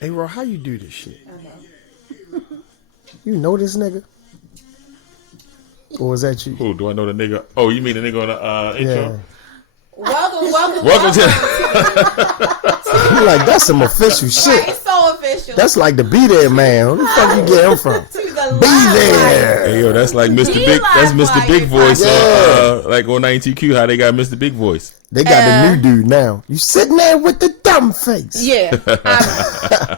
Hey, Ro, how you do this shit? You know this nigga? Or was that you? Who do I know the nigga? Oh, you mean the nigga on the intro? Yeah. Welcome to. You like, that's some official shit. Right, it's so official. That's like the Be There Man. Who the fuck you get him from? Be There. Hey, yo, that's like Mr. Big. That's Mr. Big Voice. Like on 90Q, how they got Mr. Big Voice. They got the new dude now. You sitting there with the dumb face. Yeah.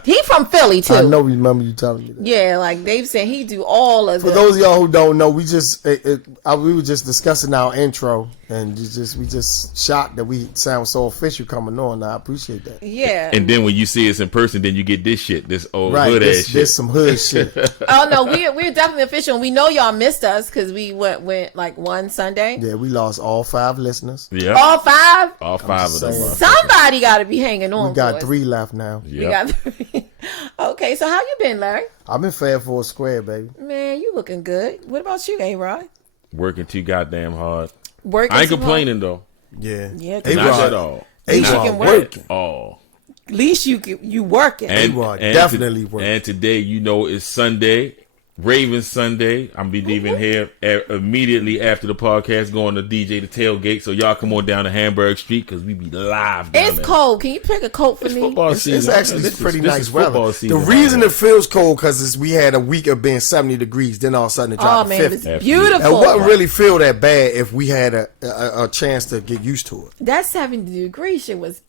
He from Philly, too. I know. Remember you telling me that. Yeah, like Dave said, he do all of For those of y'all who don't know, we were just discussing our intro, and we just shocked that we sound so official coming on. I appreciate that. Yeah. And then when you see us in person, then you get this shit, this old hood ass shit. This some hood shit. Oh no, we're definitely official. We know y'all missed us because we went like one Sunday. Yeah, we lost all 5 listeners. Yeah. All 5. All 5 of them. Somebody got to be hanging on. We got 3 left now. Yep. We got 3. Okay, so how you been, Larry? I've been fair for a square, baby. Man, you looking good. What about you, A-Rod? Working too goddamn hard. Working. I ain't too complaining though. Yeah. Yeah. Not at all. A-Rod working. All. At least you working. A-Rod definitely working. And today, you know, it's Sunday. Ravens Sunday. I'm be leaving here immediately after the podcast, going to DJ the Tailgate. So y'all come on down to Hamburg Street because we be live down It's there. cold. Can you pick a coat for It's me? football season. It's actually pretty nice weather. The Season. reason it feels cold because we had a week of being 70 degrees, then all of a sudden it dropped to 50. It's beautiful. It wouldn't really feel that bad if we had a chance to get used to it. That 70 degree shit was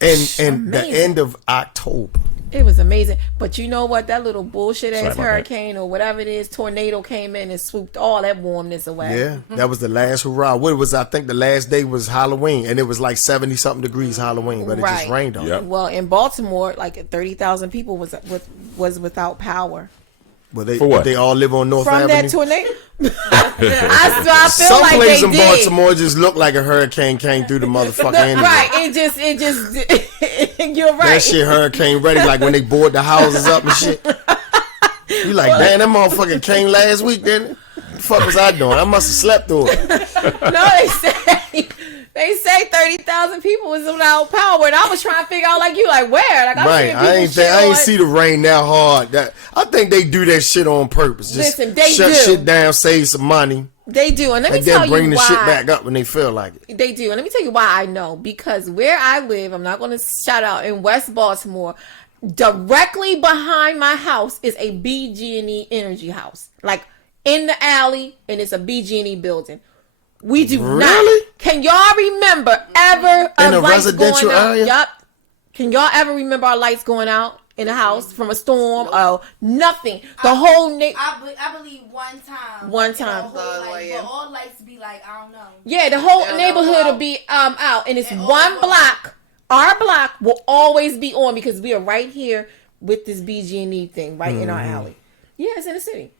And the end of October. It was amazing. But you know what? That little bullshit ass Sorry, hurricane or whatever it is, tornado came in and swooped all that warmness away. Yeah, that was the last hurrah. What was, I think the last day was Halloween, and it was like 70 something degrees Halloween, but it just rained on it. Well, in Baltimore, like 30,000 people was without power. Well, they, For what? They all live on North From Avenue. that tornado? I feel Some like place they in did. Baltimore just looked like a hurricane came through the motherfucker anyway. Right, it just you're right. That shit hurricane ready, like when they board the houses up and shit. You like, damn, that motherfucker came last week, didn't it? What the fuck was I doing? I must have slept through it. No, they say 30,000 people was without power, and I was trying to figure out like you, like where? Like I ain't see the rain that hard. I think they do that shit on purpose. Just Listen, they shut do. shit down, save some money, They do, and let me and tell then you bring the why. shit back up when they feel like it. They do, and let me tell you why I know. Because where I live, I'm not going to shout out, in West Baltimore, directly behind my house is a BG&E Energy house, like in the alley, and it's a BG&E building. We do Really? not. Can y'all remember ever In a lights residential going out? area? Yup. Can y'all ever remember our lights going out in the house from a storm? Oh, nothing. The whole I believe one time. One time. But all lights be like, I don't know. Yeah, the whole neighborhood will be out, and it's And one block. Our block will always be on because we are right here with this BG&E thing right in our alley. Yeah, it's in the city.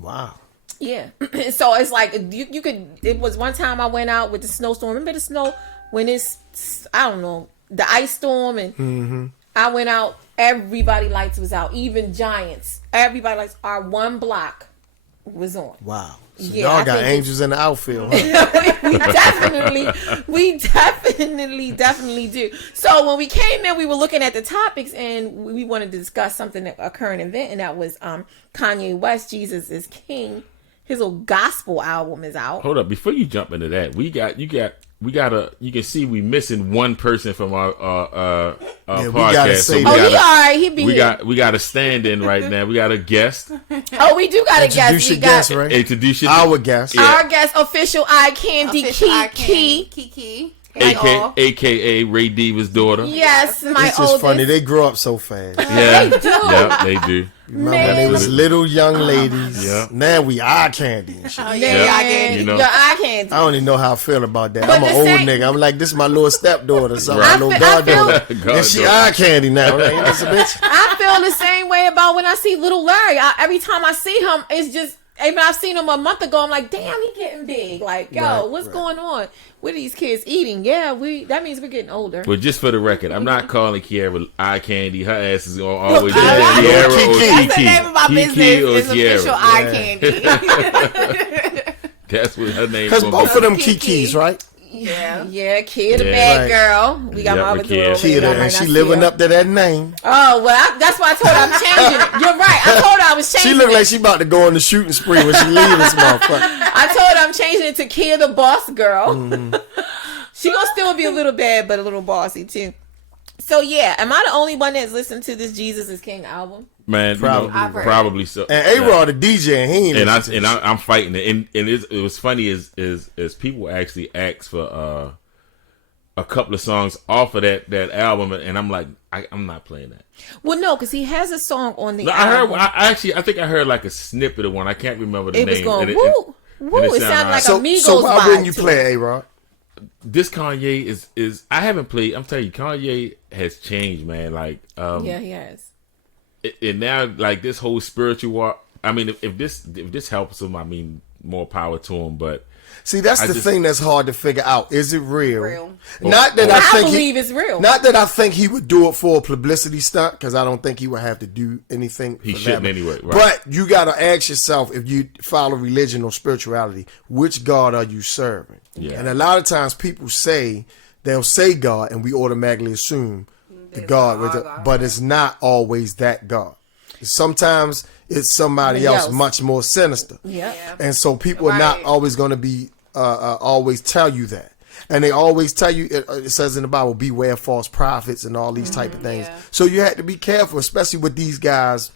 Wow. Yeah, so it's like you could. It was one time I went out with the snowstorm. Remember the snow when it's I don't know, the ice storm, and I went out. Everybody lights was out, even Giants. Everybody lights. Our one block was on. Wow. So Yeah, I y'all got think angels in the outfield. Huh? we definitely do. So when we came in, we were looking at the topics and we wanted to discuss something, a current event, and that was Kanye West, Jesus is King. His little gospel album is out. Hold up, before you jump into that, you can see we missing one person from our podcast. Say He all right. He be here. We got a stand-in right now. We got a guest. Oh, we do got a guest. Introduce your guest, right? Introduce your Our guest. Our guest, official eye candy, Kiki. Kiki. AKA Ray Diva's daughter. Yes, my It's just oldest. funny. They grow up so fast. Yeah, They do. Yeah, they do. Remember when they was little young ladies? Yeah. Now we eye candy and shit. Oh, Yeah, yeah, I get it. You know. your eye candy. I don't even know how I feel about that. But I'm an the old same- nigga. I'm like, this is my little stepdaughter, so Right. my little I goddaughter. feel- And she eye candy now. Like, that's a bitch. I feel the same way about when I see little Larry. Every time I see him, it's just, even I've seen him a month ago, I'm like, damn, he getting big. Like, yo, Right, what's right. going on? What are these kids eating? Yeah, that means we're getting older. But just for the record, I'm not calling Kiara eye candy. Her ass is gonna always be I like Kiara it. or Kiki. Kiki. That's the name of my Kiki business. or It's official Kiara. eye candy. That's what her name. Because both of them Kiki. Kikis, right? Yeah. Yeah, Kia the Yeah. bad Right. girl. We got Yep, my other Kia. girl. Kida, and she living up to that name. Oh, well, that's why I told her I'm changing it. You're right. I told her I was changing She look it. like she about to go on the shooting spree when she leave this motherfucker. I told her I'm changing it to Kia the boss girl. Mm-hmm. She gonna still be a little bad, but a little bossy too. So yeah, am I the only one that's listened to this Jesus is King album? Man, Probably. I've heard probably so. And A-Rod, the DJ, and he ain't and listen to this I'm fighting it. And it was funny is people actually asked for a couple of songs off of that album, and I'm like, I'm not playing that. Well, no, because he has a song on the No, I album. heard. I think I heard like a snippet of one. I can't remember the it name. was going And woo, woo. and It sounded like So, Amigos so why vibe wouldn't you to play it. it, A-Rod? This Kanye is I haven't played. I'm telling you, Kanye has changed, man. Like, Yeah, he has. and now like this whole spiritual walk. I mean, if this helps him, I mean, more power to him. But See, that's I the just- thing that's hard to figure out. Is it real? Real. Not that Oh. I I think believe it's real. Not that I think he would do it for a publicity stunt, because I don't think he would have to do anything. He for shouldn't that. anyway, right. But you got to ask yourself, if you follow religion or spirituality, which God are you serving? Yeah. And a lot of times people they'll say God, and we automatically assume the God, with God, but it's not always that God. Sometimes it's somebody else else. much more sinister. Yeah. And so people are not Right. always going to be always tell you that. And they always tell you, it says in the Bible, beware false prophets and all these type of things. yeah. So you have to be careful, especially with these guys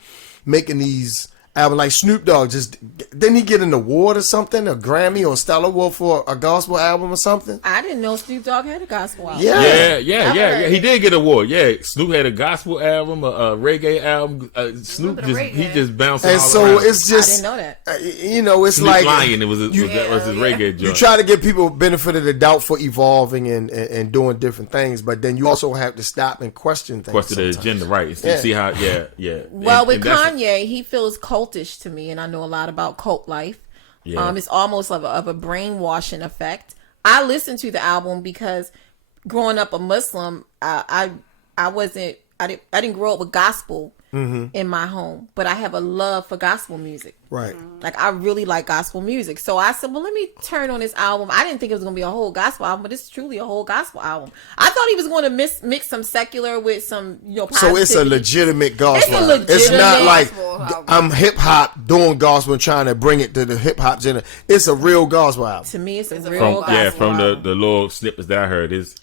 making these albums. Like Snoop Dogg, didn't he get an award or something, a Grammy or Stellar Award for a gospel album or something? I didn't know Snoop Dogg had a gospel album. Yeah. Yeah. He did get an award. Yeah, Snoop had a gospel album, a reggae album. Snoop Remember the he reggae? just bouncing And all so around. it's I just, didn't know that. it's Snoop like Lion. It was his Yeah. reggae you joint. try to give people benefit of the doubt for evolving and doing different things, but then you also have to stop and question things. Question the sometimes. agenda, right? Yeah. See how? Yeah. Well, And with that's- Kanye, he feels cultish to me, and I know a lot about cult life. Yeah. It's almost of a brainwashing effect. I listened to the album because growing up a Muslim, I didn't grow up with gospel in my home, but I have a love for gospel music. Right. Like, I really like gospel music. So I said, well, let me turn on this album. I didn't think it was going to be a whole gospel album, but it's truly a whole gospel album. I thought he was going to mix some secular with some, So it's a positivity. legitimate gospel. It's a album. It's not legitimate like gospel album. I'm hip hop doing gospel and trying to bring it to the hip hop genre. It's a real gospel album. To me, it's a It's a real full gospel from album. the little snippets that I heard is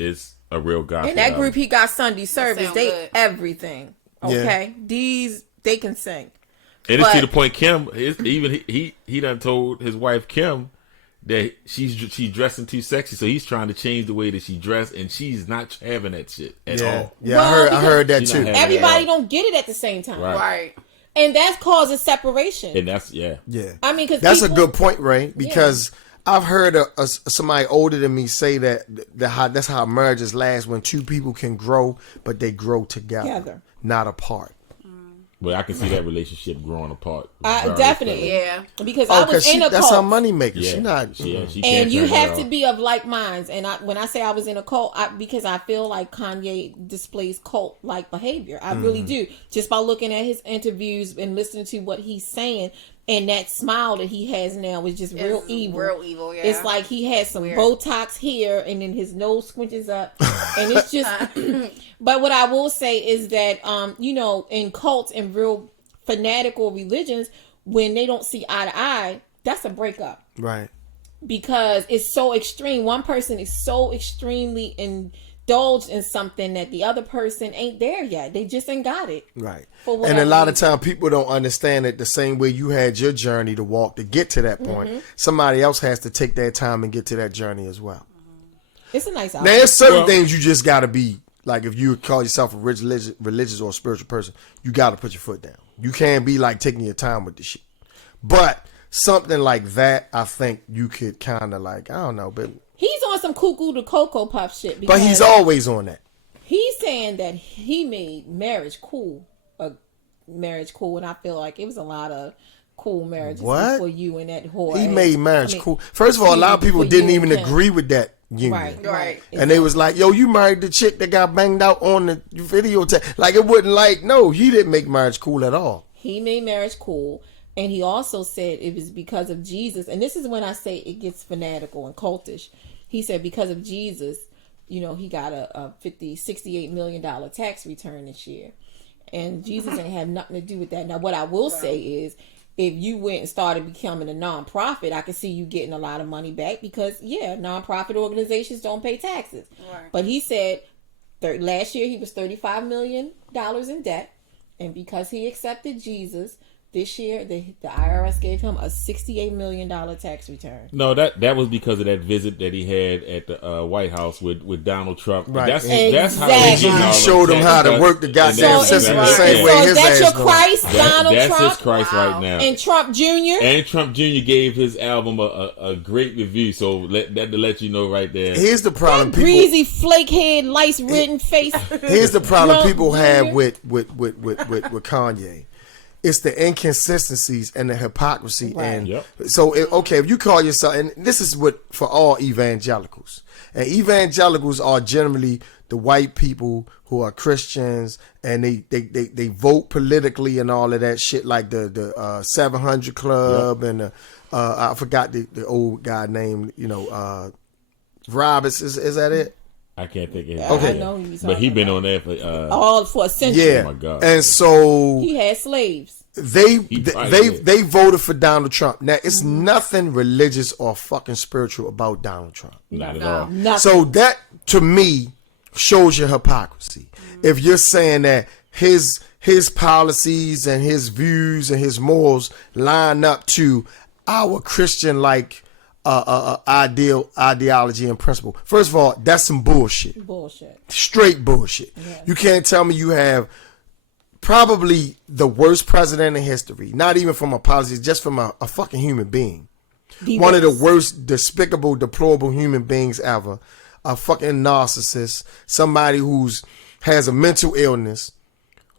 a real gospel. In that album. group, he got Sunday service. sound They good. everything. Okay, they can sing. And it's to But- the point Kim he done told his wife Kim that she's dressing too sexy, so he's trying to change the way that she dressed, and she's not having that shit at Yeah, all. yeah. Well, I heard that she's too. not having Everybody Yeah. don't get it at the same time, Right. Right. and that causes separation. And that's Yeah, I mean, because that's a good point, Ray. Because I've heard somebody older than me say that's how marriages last, when two people can grow, but they grow together. Not apart. But I can see that relationship growing apart. Very Definitely, Yeah. because Oh, I was because in a that's her cult. money maker. Yeah. She not. She can't And you turn have that to off. be of like minds. And when I say I was in a cult, because I feel like Kanye displays cult-like behavior. I really do. Just by looking at his interviews and listening to what he's saying. And that smile that he has now is just real It's evil. Real evil, yeah. It's like he has some Botox here, and then his nose squinches up, and it's just. But what I will say is that, in cults and real fanatical religions, when they don't see eye to eye, that's a breakup. Right. Because it's so extreme. One person is so extremely indulged in something that the other person ain't there yet. They just ain't got it. Right. For And a lot of reason. time people don't understand it the same way you had your journey to walk to get to that point. Mm-hmm. Somebody else has to take their time and get to that journey as well. It's a nice Now, album. there's certain things you just got to be, like if you call yourself a religious or a spiritual person, you got to put your foot down. You can't be like taking your time with the shit. But something like that, I think you could kind of like, I don't know, but He's on some cuckoo to Cocoa Puff shit. but he's because always on that. he's saying that he made marriage cool. And I feel like it was a lot of cool marriages What? for you and that whore. He made marriage I mean, cool. First of all, a lot of people for didn't you even and Kim. agree with that union. Right. And they was like, yo, you married the chick that got banged out on the video tape. Like, it wouldn't like, no, he didn't make marriage cool at all. He made marriage cool. And he also said it was because of Jesus. And this is when I say it gets fanatical and cultish. He said because of Jesus, he got a $68 million tax return this year. And Jesus ain't have nothing to do with that. Now, what I will say is, if you went and started becoming a nonprofit, I could see you getting a lot of money back because, nonprofit organizations don't pay taxes. Right. But he said last year he was $35 million in debt. And because he accepted Jesus, this year the IRS gave him a $68 million tax return. No, that was because of that visit that he had at the White House with Donald Trump. Right. That's how Exactly. He showed him how to work the goddamn system the same way his that's ass your Christ, Donald That's Trump, his Christ right now. and Trump Jr. And Trump Jr. gave his album a great review, so to let you know right there. Here's the problem, people. Greasy, flakehead, lice-ridden face. Here's the problem Trump people Jr. have with Kanye. It's the inconsistencies and the hypocrisy. Right. And Yep. so, if you call yourself, and this is what for all evangelicals, and evangelicals are generally the white people who are Christians, and they vote politically and all of that shit, like the 700 Club. Yep. And I forgot the old guy name, Roberts, is that it? I can't think of it. Okay. I know who you're But he talking been about. on there for all for a century. Yeah. Oh my God. And so He had slaves. they probably did. voted for Donald Trump. Now it's nothing religious or fucking spiritual about Donald Trump. not at all. Nothing. So that to me shows your hypocrisy. If you're saying that his policies and his views and his morals line up to our Christian ideology and principle. First of all, that's some bullshit. Bullshit. Straight bullshit. Yes. You can't tell me you have probably the worst president in history, not even from a policy, just from a fucking human being. One of the worst, despicable, deplorable human beings ever. A fucking narcissist. Somebody who's has a mental illness,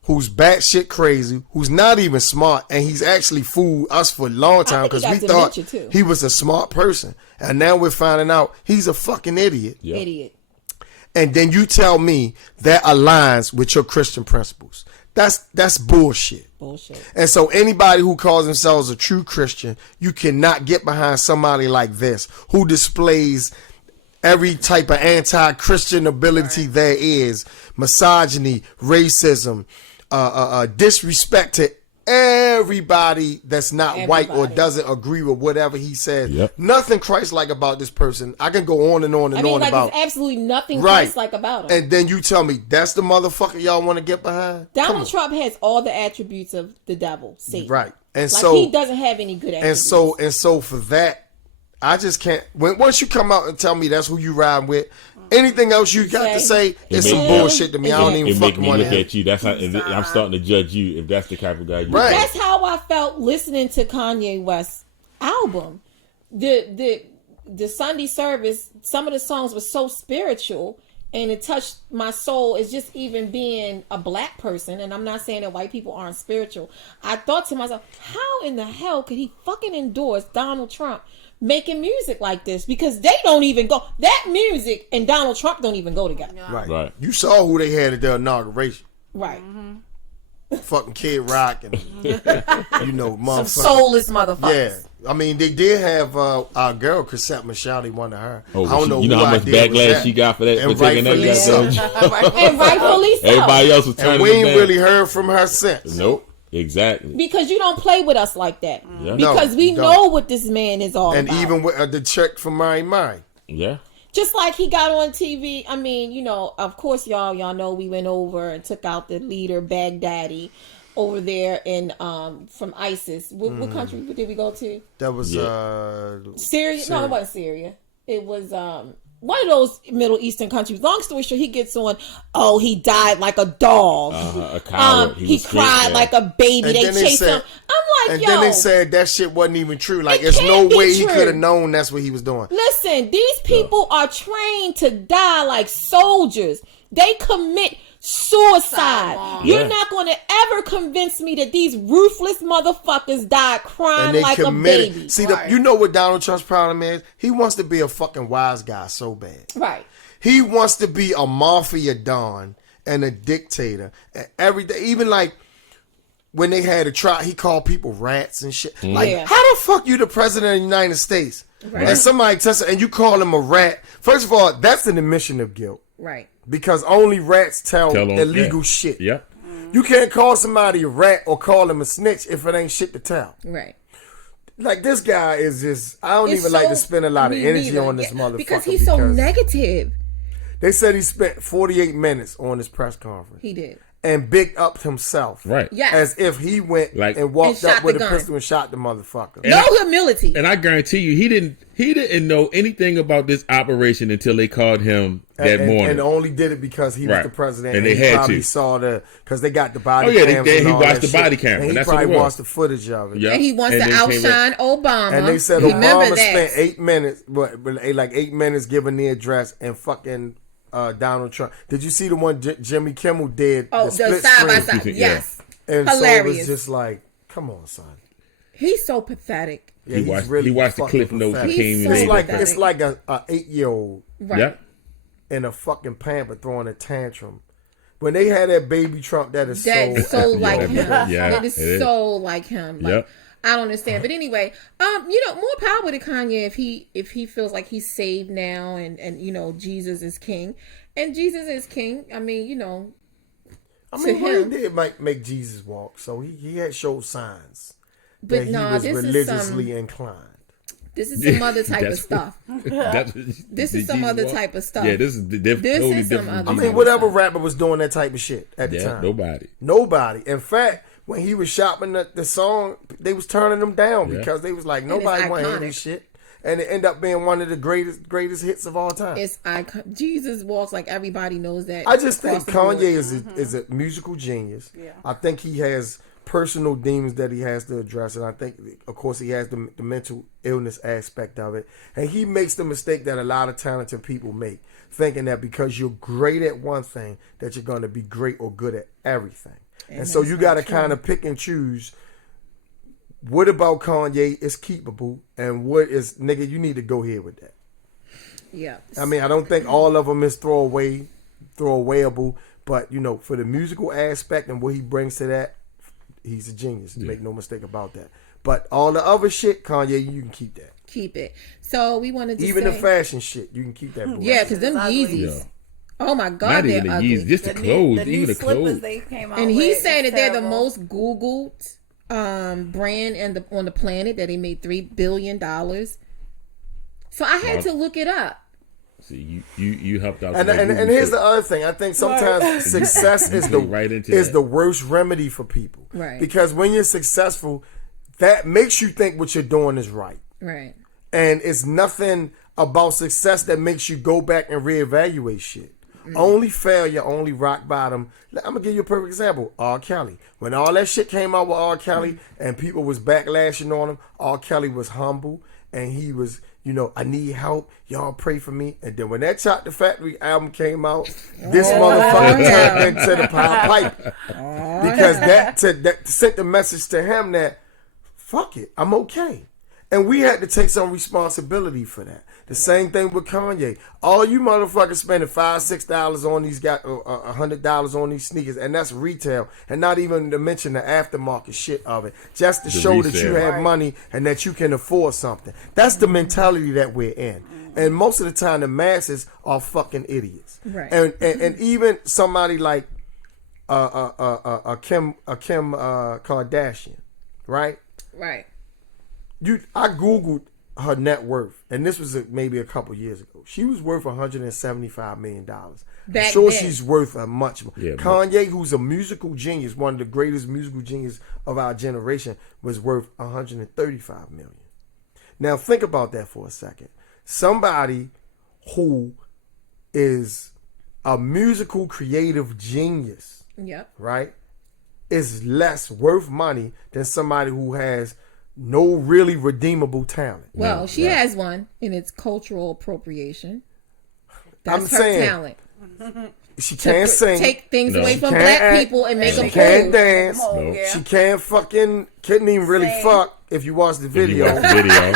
who's batshit crazy, who's not even smart, and he's actually fooled us for a long time think he because we got thought dementia, too. he was a smart person. And now we're finding out he's a fucking idiot. Yep. Idiot. And then you tell me that aligns with your Christian principles. That's bullshit. Bullshit. And so anybody who calls themselves a true Christian, you cannot get behind somebody like this who displays every type of anti-Christian ability there is, misogyny, racism, disrespect to everybody that's not white or Everybody. doesn't agree with whatever he says. Yep. Nothing Christ-like about this person. I can go on and on and I mean, on like, about. there's absolutely nothing Right. Christ-like about him. And then you tell me that's the motherfucker y'all want to get behind? Come Donald on. Trump has all the attributes of the devil, Satan. Right. And Like, so he doesn't have any good attributes. and so for that, I just can't. Once you come out and tell me that's who you ride with, anything else you got to say is some make- bullshit to me. I don't even It make fucking me want look to. at you. That's how I'm starting to judge you if that's the type of guy you Right. are. That's how I felt listening to Kanye West's album. The Sunday service, some of the songs were so spiritual and it touched my soul. It's just even being a black person, and I'm not saying that white people aren't spiritual. I thought to myself, how in the hell could he fucking endorse Donald Trump making music like this? Because they don't even go. That music and Donald Trump don't even go together. Right. Right. You saw who they had at their inauguration. Right. fucking Kid Rock and motherfuckers. Soulless motherfuckers. Yeah, I mean they did have our girl Cassette Michelle. They wanted her. Oh, I don't know. you know who how much idea was backlash that. she got for that? And For taking that rightfully so. goddamn- And rightfully so. Everybody else was turning And we ain't it down. really heard from her since. Nope. Exactly. Because you don't play with us like that. Yeah. Because No, we don't. know what this man is all And about. even with the check from my. Yeah. Just like he got on TV. I mean, of course, y'all know we went over and took out the leader Baghdadi over there in from ISIS. What country did we go to? That was Syria? No, it wasn't Syria. It was one of those Middle Eastern countries. Long story short, he gets on. Oh, he died like a dog. A coward. He was cried scared, like a baby. And They then they chased said- him. I'm like, And yo. then they said that shit wasn't even true. Like, It there's no can't be way he true. could have known that's what he was doing. Listen, these people are trained to die like soldiers. They commit suicide. You're Yeah. not going to ever convince me that these ruthless motherfuckers died crying And they like a committed. baby. See, Right. you know what Donald Trump's problem is? He wants to be a fucking wise guy so bad. Right. He wants to be a mafia don and a dictator. And everything, even like when they had a trial, he called people rats and shit. Like, Yeah. how the fuck you the president of the United States? Right. And somebody tests it and you call him a rat. First of all, that's an admission of guilt. Right. Because only rats tell Tell 'em, illegal yeah. shit. Yeah. You can't call somebody a rat or call him a snitch if it ain't shit to tell. Right. Like, this guy is just, I don't It's even like so- to spend a lot of me energy neither. on this Yeah, motherfucker. because he's so negative. They said he spent 48 minutes on this press conference He did. and bigged up himself. Right. Yes. As if he went Like- and walked And shot up with the a gun. pistol and shot the motherfucker. No humility. And I guarantee you, he didn't know anything about this operation until they called him that morning. And only did it because he was Right. the president. And they he had probably to. saw because they got the body Oh, yeah, cams he and all watched that the body shit. camera, And and he that's what probably it was. watched the footage of it. Yeah. And he wants And to then came outshine Obama. And they said Remember Obama that. spent 8 minutes, like 8 minutes giving the address and fucking Donald Trump. Did you see the one Jimmy Kimmel did? Oh, the split side by screen? side. Yeah. Yes. And so it Hilarious. was just like, come on, son. He's so pathetic. Yeah, He he's watched- really he watched the fucking Cliff Notes and pathetic. came It's and made like it. it's like a 8-year-old Right. Yeah. in a fucking pamper throwing a tantrum. When they had that baby Trump, that is That's so so like Yeah, him. yeah, That is it is. so like him. Like, Yep. I don't understand. But anyway, more power to Kanye if he feels like he's saved now and Jesus is king. And Jesus is king. I mean, I to mean, him. he did make Jesus walk, so he had showed signs but that he nah, was this is religiously some inclined. some other type of That's- stuff. This This is some other type of stuff. Yeah, this is This totally is some different. other I from mean, Jesus. whatever rapper was doing that type of shit at the Yeah, time. nobody. In fact, when he was shopping the song, they was turning them down Yeah. because they was like, it's nobody want to hear iconic. this shit. And it ended up being one of the greatest hits of all time. It's icon. Jesus walks like everybody knows that. I just think across the board. Kanye is a musical genius. Yeah. I think he has personal demons that he has to address, and I think, of course, he has the mental illness aspect of it. And he makes the mistake that a lot of talented people make, thinking that because you're great at one thing, that you're going to be great or good at everything. And so you got to kind of pick and choose. What about Kanye is keepable, and what is, nigga, you need to go here with that. Yeah. I mean, I don't think all of them is throwawayable, but for the musical aspect and what he brings to that, he's a genius. Make no mistake about that. But all the other shit, Kanye, you can keep that. Keep it. So we wanted to Even say, the fashion shit, you can keep that. Boy. yeah, because them It's ugly. Yeezys. Yeah. Oh my God, Not they're even the ugly. Yeezys, just the clothes. Even the slippers clothes. they came out And with he's is saying that they're the terrible. most Googled brand on the planet, that they made $3 billion. So I had to look it up. See, you helped out. And somebody and Google here's search. the other thing. I think sometimes success is go right into that. the worst remedy for people. Right. Because when you're successful, that makes you think what you're doing is right. Right. And it's nothing about success that makes you go back and reevaluate shit. Only failure, only rock bottom. I'm gonna give you a perfect example. R. Kelly. When all that shit came out with R. Kelly and people was backlashing on him, R. Kelly was humble and he was, I need help. Y'all pray for me. And then when that Chop the Factory album came out, this motherfucker turned into the Pied Piper. Because that sent the message to him that fuck it, I'm okay. And we had to take some responsibility for that. The same thing with Kanye. All you motherfuckers spending $5-6 on these guys, $100 on these sneakers, and that's retail, and not even to mention the aftermarket shit of it, just to show that you resale. have money and that you can afford something. That's the mentality that we're in. And most of the time, the masses are fucking idiots. Right. And even somebody like Kim Kardashian, right? Right. I googled her net worth, and this was maybe a couple years ago. She was worth $175 million. I'm Back sure then. she's worth a much more. Yeah, Kanye, who's a musical genius, one of the greatest musical geniuses of our generation, was worth $135 million. Now think about that for a second. Somebody who is a musical creative genius, Yep. right, is less worth money than somebody who has no really redeemable talent. Well, she has one, and it's cultural appropriation. That's I'm her saying, talent. She can't sing. Take things No. away She from can't black act, people and make She them can't cool. dance. No. Yeah. She couldn't even really Sing. fuck if you watch the If you video. watch the video.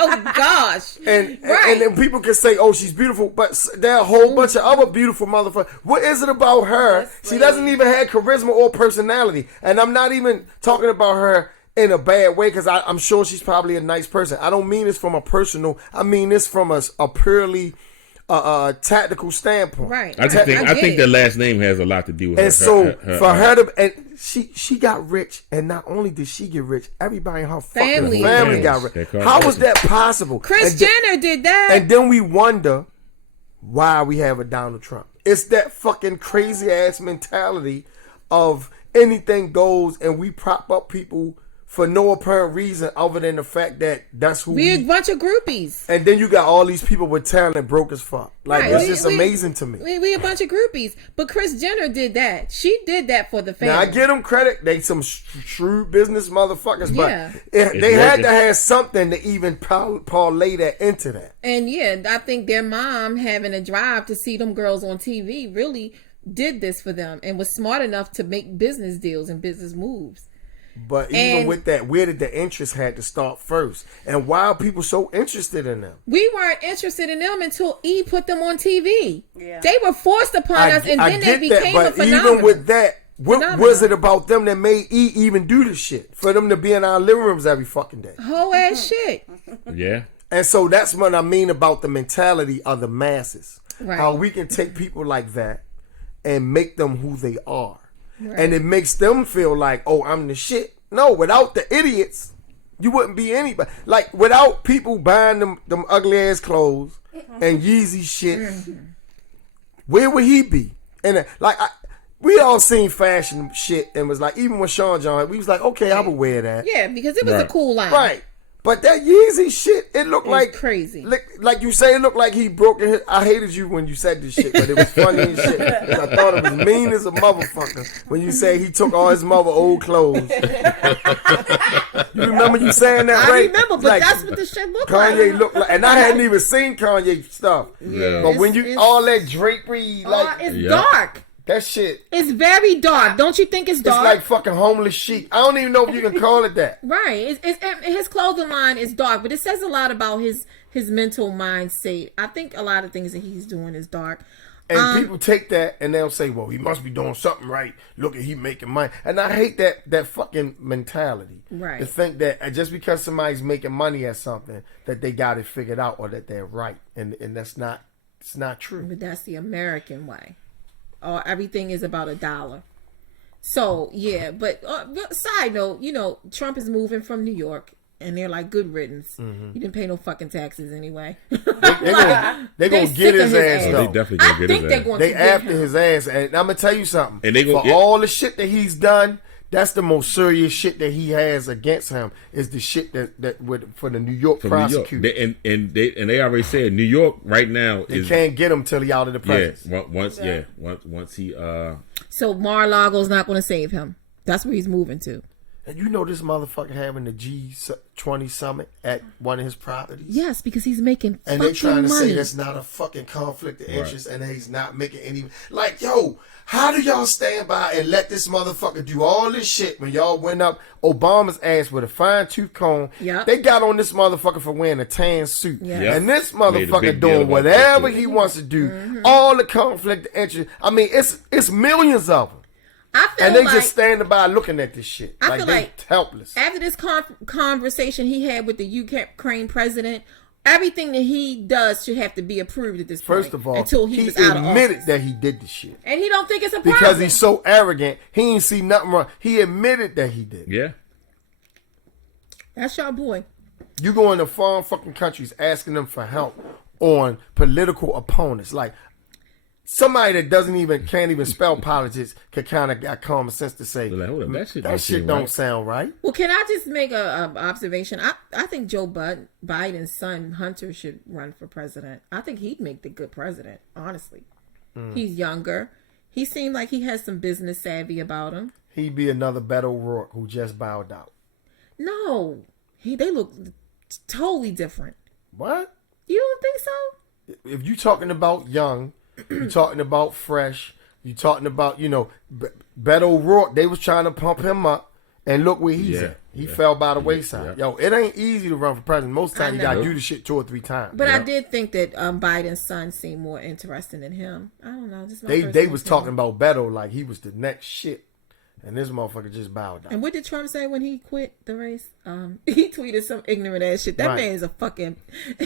Oh gosh. And Right. and then people can say, "Oh, she's beautiful," but there are a whole bunch of other beautiful motherfuckers. What is it about her? Yes, She doesn't please. even have charisma or personality. And I'm not even talking about her in a bad way, because I'm sure she's probably a nice person. I don't mean this from a personal. I mean this from a purely tactical standpoint. Right. I just think I get think it. the last name has a lot to do with her. And so her- for her to, and she got rich, and not only did she get rich, everybody in her Family. fucking family got That rich. Kardashian. How was that possible? Kris And then- Jenner did that. and then we wonder why we have a Donald Trump. It's that fucking crazy ass mentality of anything goes, and we prop up people for no apparent reason other than the fact that that's who We're a we. bunch of groupies. And then you got all these people with talent broke as fuck. Like Right. it's We- just we- amazing to me. We a bunch of groupies. But Kris Jenner did that. She did that for the family. Now I give them credit; they some shrewd business motherfuckers, but Yeah. they had working. to have something to even parlay that into that. And yeah, I think their mom having a drive to see them girls on TV really did this for them and was smart enough to make business deals and business moves. But even And- with that, where did the interest had to start first? And why are people so interested in them? We weren't interested in them until E put them on TV. Yeah. They were forced upon us, and then they became a but phenomenon. even with that, what Phenomenon. was it about them that made E even do this shit? For them to be in our living rooms every fucking day. Whole ass shit. yeah. And so that's what I mean about the mentality of the masses. Right. How we can take people like that and make them who they are. And it makes them feel like, oh, I'm the shit. No, without the idiots, you wouldn't be anybody. Like, without people buying them ugly ass clothes and Yeezy shit, where would he be? And we all seen fashion shit and was like, even when Sean John, we was like, okay, I would wear that. Yeah, because it was a Right. cool line. Right. But that Yeezy shit, it looked like crazy. Like you say, it looked like he broke it. I hated you when you said this shit, but it was funny and shit. I thought it was mean as a motherfucker when you say he took all his mother old clothes. You remember you saying that, I right? remember, but Like, that's what the shit looked Kanye like. looked like, and I hadn't even seen Kanye stuff. Yeah. But when you It's- all that drapery, like It's Yeah. dark. that shit, It's very dark. Don't you think it's it's dark? like fucking homeless chic. I don't even know if you can call it that. Right. His clothing line is dark, but it says a lot about his mental mind state. I think a lot of things that he's doing is dark. And people take that and they'll say, well, he must be doing something right. Look at he making money. And I hate that fucking mentality. Right. To think that just because somebody's making money at something, that they got it figured out or that they're right. And it's not true. But that's the American way. Or everything is about $1. So yeah, but side note, Trump is moving from New York, and they're like, good riddance. Mm-hmm. You didn't pay no fucking taxes anyway. They're gonna They get sick of his his ass ass. Oh, though. they definitely I gonna get think his they're ass. going They to get after him. his ass. And I'm gonna tell you something. And they gonna for get- all the shit that he's done, that's the most serious shit that he has against him is the shit that would for the New York From New York. prosecutor. They already said New York right now They is can't get him till he out of the yeah presence. once he So Mar-a-Lago's not going to save him. That's where he's moving to. And you know this motherfucker having the G20 summit at one of his properties? Yes, because he's making and they trying to say that's not a fucking conflict of interest and he's not making any... Like, yo, how do y'all stand by and let this motherfucker do all this shit when y'all went up Obama's ass with a fine-tooth comb? Yep. They got on this motherfucker for wearing a tan suit. Yep. And this motherfucker doing whatever he wants to do. All the conflict of interest. I mean, it's millions of them. I feel and they like, just standing by looking at this shit. I like feel they like helpless. After this conversation he had with the Ukraine president, everything that he does should have to be approved at this point. First of all, until he was out of admitted office. that he did the shit. And he don't think it's a problem. Because he's so arrogant, he ain't see nothing wrong. He admitted that he did. Yeah. That's your boy. You go into foreign fucking countries asking them for help on political opponents. Like, somebody that can't even spell politics could kind of got common sense to say, like, hold up, that shit don't sound right. Well, can I just make a observation? I think Joe Biden's son Hunter should run for president. I think he'd make the good president, honestly. He's younger. He seemed like he has some business savvy about him. He'd be another Beto O'Rourke who just bowed out. No, they look totally different. What? You don't think so? If you talking about young, you talking about fresh, you talking about, Beto O'Rourke, they was trying to pump him up, and look where he's at. He fell by the wayside. Yo, it ain't easy to run for president. Most times you gotta do the shit 2 or 3 times. But I did think that Biden's son seemed more interesting than him. I don't know. They was talking about Beto like he was the next shit. And this motherfucker just bowed down. And what did Trump say when he quit the race? He tweeted some ignorant ass shit. That man is a fucking...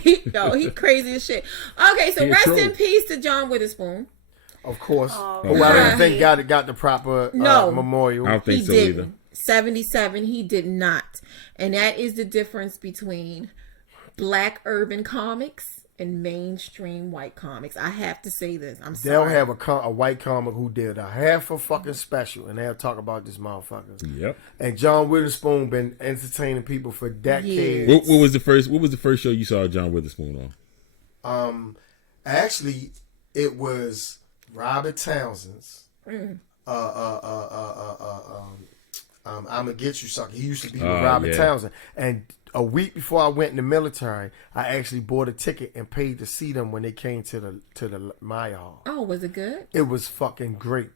he crazy as shit. Okay, so rest in peace to John Witherspoon. Of course. Who I don't think got the proper memorial. I don't think so didn't. either. 77, he did not. And that is the difference between black urban comics and mainstream white comics. I have to say this. I'm sorry. They'll have a white comic who did a half a fucking special, and they'll talk about this motherfucker. Yep. And John Witherspoon been entertaining people for decades. What was the first show you saw John Witherspoon on? Actually, it was Robert Townsend's. I'm gonna get you sucker. He used to be with Robert Townsend, and a week before I went in the military, I actually bought a ticket and paid to see them when they came to the Maya Hall. Oh, was it good? It was fucking great.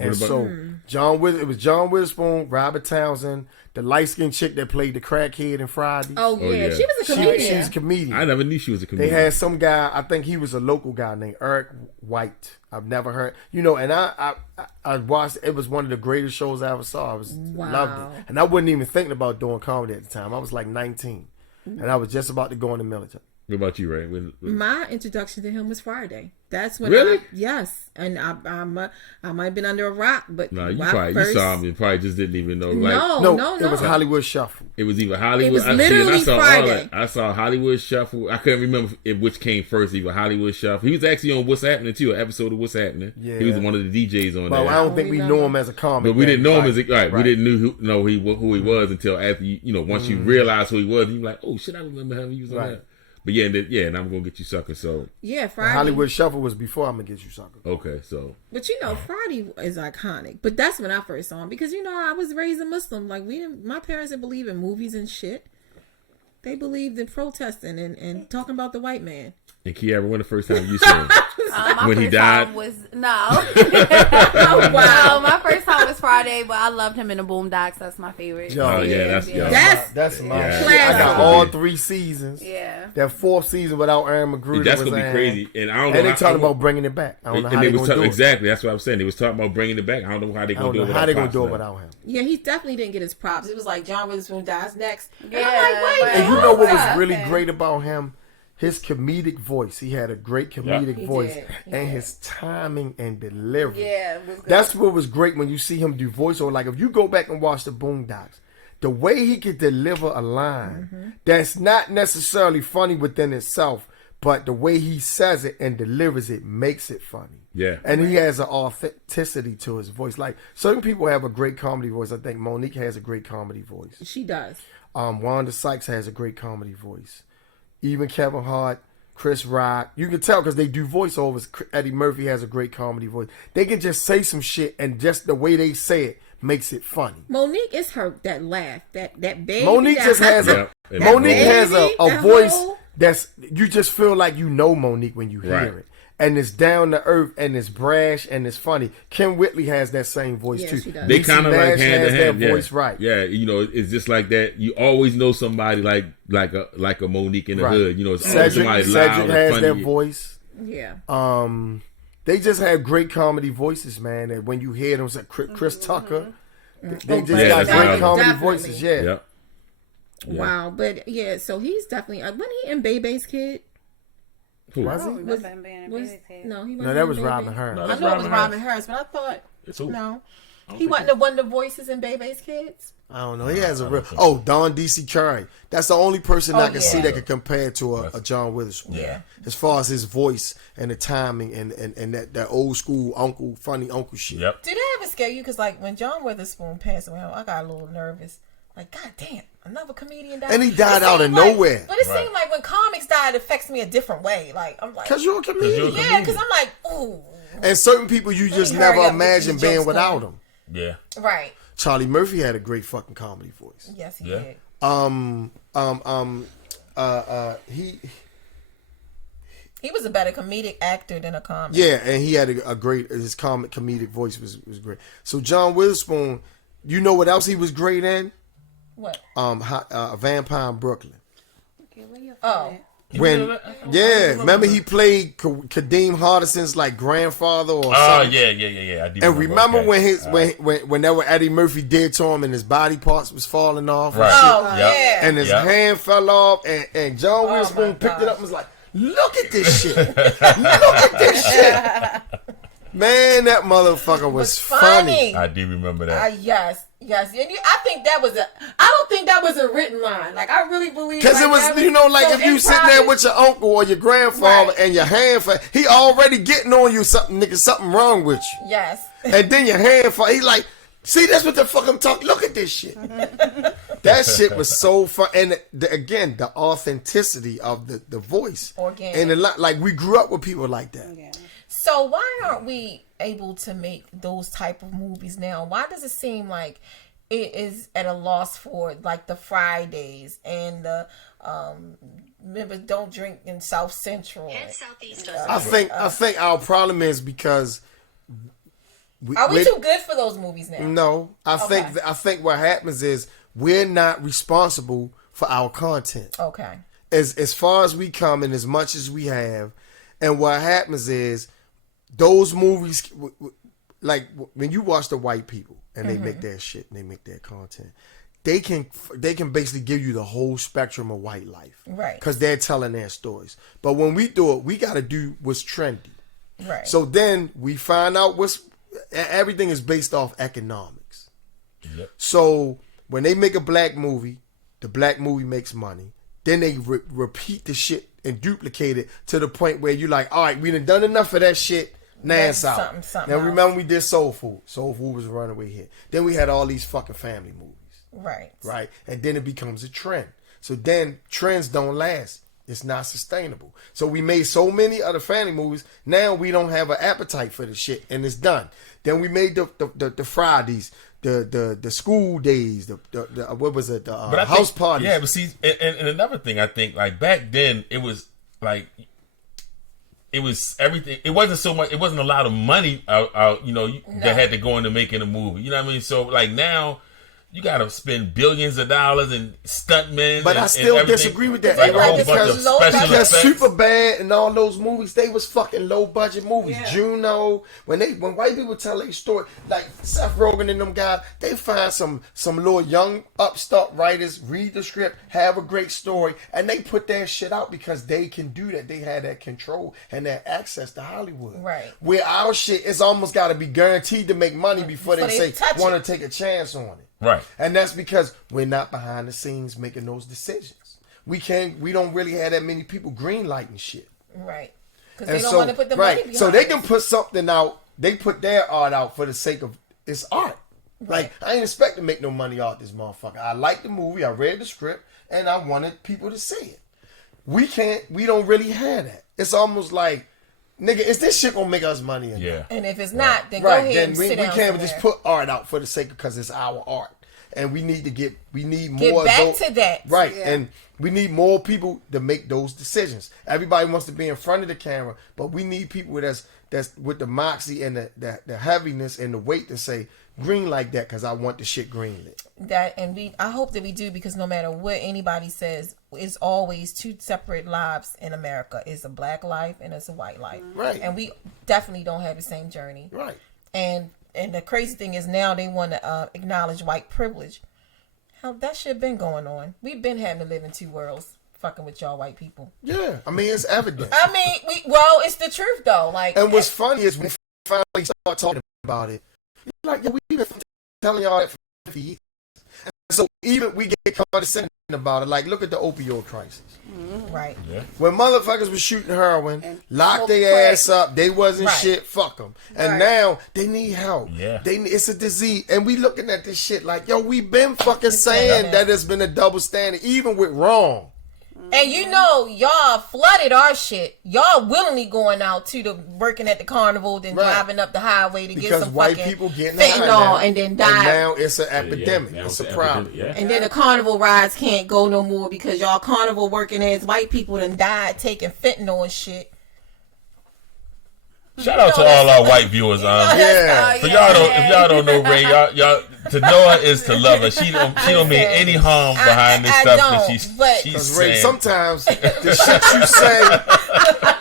And so it was John Witherspoon, Robert Townsend, the light skinned chick that played the crackhead in Friday. Oh yeah, she was a comedian. She was a comedian. I never knew she was a comedian. They had some guy, I think he was a local guy named Eric White. I've never heard, and I watched. It was one of the greatest shows I ever saw. Loved it, and I wasn't even thinking about doing comedy at the time. I was like 19, and I was just about to go in the military. What about you, Ray? My introduction to him was Friday. That's when yes, and I might have been under a rock, but no, you saw him and probably just didn't even know. No, it was Hollywood Shuffle. It was either Hollywood. It was literally Friday. I saw Hollywood Shuffle. I couldn't remember which came first. Either Hollywood Shuffle. He was actually on What's Happening too, an episode of What's Happening. Yeah, he was one of the DJs on there. But I don't think we knew him as a comic. But we didn't know him as a We didn't know who he was until after once you realized who he was, you were like, oh shit, I remember him. He was on that. But and I'm gonna get you sucker. So Friday. Hollywood Shuffle was before I'm gonna get you sucker. Okay, so but Friday is iconic. But that's when I first saw him because I was raised a Muslim. Like my parents didn't believe in movies and shit. They believed in protesting and talking about the white man. And Kiara, when the first time you saw him? When he died? Oh, wow. My first time was Friday, but I loved him in the Boondocks. That's my favorite. Oh, yeah, that's my shit. I got all 3 seasons. Yeah. That 4th season without Aaron McGruder. That's going to be crazy. And I don't know. And they talking about bringing it back. I don't know how they're going to do it. Exactly. That's what I'm saying. They was talking about bringing it back. I don't know how they're going to do it. How they going to do it without him? Yeah, he definitely didn't get his props. It was like John Witherspoon dies next. Yeah. And I'm like, wait. And you know what was really great about him? His comedic voice. He had a great comedic voice. And his timing and delivery. Yeah, it was good. That's what was great when you see him do voiceover. Like if you go back and watch the Boondocks, the way he could deliver a line that's not necessarily funny within itself, but the way he says it and delivers it makes it funny. Yeah. And he has an authenticity to his voice. Like certain people have a great comedy voice. I think Monique has a great comedy voice. She does. Wanda Sykes has a great comedy voice. Even Kevin Hart, Chris Rock, you can tell because they do voiceovers. Eddie Murphy has a great comedy voice. They can just say some shit and just the way they say it makes it funny. Monique is her that laugh, that baby. Monique just has Yeah. Monique has a that voice whole- that's you just feel like you know Monique when you hear Right. it. And it's down to earth and it's brash and it's funny. Kim Whitley has that same voice Yeah, too. she does. They Niecy kind of like Nash hand has to hand. that Yeah. voice right. Yeah, you know, it's just like that. You always know somebody like a Monique in the Right. hood. You know, it's always somebody Cedric loud has and that funny. voice. Yeah. They just have great comedy voices, man. And when you hear them, it's like Chris Tucker. They just Yeah, got that's great right. comedy Definitely. voices. Yeah. Yep. Yeah. Wow. But yeah, so he's definitely wasn't he in Bebe's Kid? Who? Was he? Was, Was, no, he wasn't. No, that in was Bebe. Robin Hearns. No, I that's know it was Robin Robin Harris, but I thought It's who? no, he wasn't the one of the voices in Bebe's Kids. I don't know. He has a real. Oh, Don D.C. Curry. That's the only person I can see yeah. that can compare to a John Witherspoon. Yeah. As far as his voice and the timing and that old school funny uncle shit. Yep. Did that ever scare you? Because like when John Witherspoon passed away, I got a little nervous. Like, God damn, another comedian died. And he died It out of seemed like- nowhere. But it Right. seemed like when comics die, it affects me a different way. Like I'm like, Because you're a comedian. yeah, because I'm like, ooh, And certain people you just me hurry never up, get imagine these being jokes without going. him. Yeah. right. Charlie Murphy had a great fucking comedy voice. Yes, he Yeah. did. He was a better comedic actor than a comic. Yeah, and he had a great his comedic voice was great. So John Witherspoon, you know what else he was great in? What? Vampire in Brooklyn. Oh, When remember he played Kadeem Hardison's like grandfather or Oh something. yeah. I do And remember okay. when his All right. when that what Eddie Murphy did to him and his body parts was falling off, Right. oh Yep. yeah. and his Yep. hand fell off, and John Witherspoon my picked it gosh. up and was like, "Look at this shit! Look at this shit!" Man, that motherfucker was funny. I do remember that. Yes. And I think that was I don't think that was a written line. Like I really believe. Because like, it was, that you know, like so if you sitting there improv- with your uncle or your grandfather Right. and your hand fell, he already getting on you something, nigga, something wrong with you. Yes. And then your hand fall, he like, see, that's what the fuck I'm talking, look at this shit. That shit was so fun. And again, the authenticity of the voice. Organic. And a lot, like we grew up with people like that. So why aren't we able to make those type of movies now? Why does it seem like it is at a loss for like the Fridays and the remember Don't Drink in South Central? I think our problem is because Are we too good for those movies now? No, I Okay. think what happens is we're not responsible for our content. Okay. As far as we come and as much as we have, and what happens is those movies, like when you watch the white people and they make their shit and they make their content, they can basically give you the whole spectrum of white life, Right. Because they're telling their stories. But when we do it, we got to do what's trendy. Right. So then we find out everything is based off economics. Yep. So when they make a black movie, the black movie makes money. Then they repeat the shit and duplicate it to the point where you're like, all right, we done enough of that shit. Now it's out. Something Now else. remember we did Soul Food. Soul Food was a runaway hit. Then we had all these fucking family movies. Right. Right? And then it becomes a trend. So then trends don't last. It's not sustainable. So we made so many other family movies. Now we don't have an appetite for the shit, and it's done. Then we made the Fridays, the school days, the what was it? The But I house think, parties. Yeah, but see, and another thing I think, like back then, it was like it was everything. It wasn't so much. It wasn't a lot of money out you know, that had to go into making a movie. You know what I mean? So like now, you got to spend billions of dollars and stuntmen. But and, I still and everything. disagree with that. Like a Right, whole bunch of because low special budget. Because effects. Superbad and all those movies, they was fucking low budget movies. Yeah. Juno, when white people tell their story, like Seth Rogen and them guys, they find some little young upstart writers, read the script, have a great story, and they put their shit out because they can do that. They had that control and that access to Hollywood. Right. Where our shit is almost got to be guaranteed to make money before they say touch want it. to take a chance on it. Right. And that's because we're not behind the scenes making those decisions. We don't really have that many people greenlighting shit. Right. Because And they don't so, want to put the money behind so they it. can put something out, they put their art out for the sake of it's art. Like, I ain't expect to make no money off this motherfucker. I liked the movie, I read the script, and I wanted people to see it. We don't really have that. It's almost like nigga, is this shit gonna make us money? Yeah. And if it's not, then Right, go ahead then and we sit down can't somewhere. just put art out for the sake of because it's our art. And we need Get more back to that. Right. Yeah. And we need more people to make those decisions. Everybody wants to be in front of the camera, but we need people that's with the moxie and the heaviness and the weight to say green like that because I want the shit green lit. I hope that we do, because no matter what anybody says, it's always two separate lives in America. It's a black life and it's a white life. Right. And we definitely don't have the same journey. Right. And the crazy thing is now they want to acknowledge white privilege. Hell, that shit been going on. We've been having to live in two worlds, fucking with y'all white people. Yeah. I mean, it's evident. I mean, it's the truth though. Like, And what's funny is we finally start talking about it. Like, yeah, we've been telling y'all that for 50 years. And so even we get condescending about it. Like, look at the opioid crisis. right. Yeah. When motherfuckers was shooting heroin, And locked smoke their crack. ass up, they wasn't Right. shit, fuck them. And Right. now they need help. Yeah. It's a disease. And we looking at this shit like, yo, we been fucking saying that it's been a double standard, even with wrong. And you know, y'all flooded our shit. Y'all willingly going out to the working at the carnival, then Right. driving up the highway to get Because some white fucking people getting high fentanyl now. and then And die. now it's an epidemic. Now It's a an problem. epidemic, yeah. And then the carnival rides can't go no more because y'all carnival working ass white people done died taking fentanyl and shit. Shout out to all our white viewers. Yeah. For y'all if y'all don't know Ray, y'all to know her is to love her. She don't mean any harm behind this I stuff don't, that she's but- Because Ray, saying. sometimes the shit you say,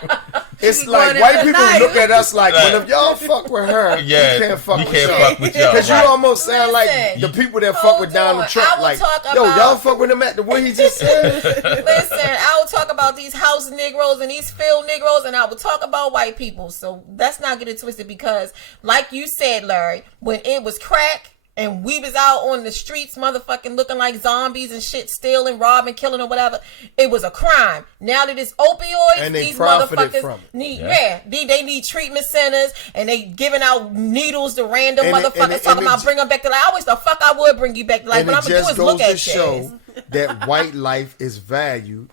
it's She like going white in people tonight. look at us like, Right. well, if y'all fuck with her, Yeah, you can't fuck we with can't y'all. fuck with y'all. Because you Right. almost sound like Listen, the people that fuck hold with Donald on. Trump. I will Like, talk yo, about- y'all fuck with him at the way he just said. Listen, I will talk about these house Negroes and these field Negroes, and I will talk about white people. So let's not get it twisted, because like you said, Larry, when it was crack and we was out on the streets motherfucking looking like zombies and shit, stealing, robbing, killing, or whatever, it was a crime. Now that it's opioids, And they these profited motherfuckers from it. need, Yeah. they need treatment centers, and they giving out needles to random And it- motherfuckers and it- talking and it about bring them back to life. I wish the fuck I would bring you back to life. And What it I'm gonna do just is look goes to at you. show that white life is valued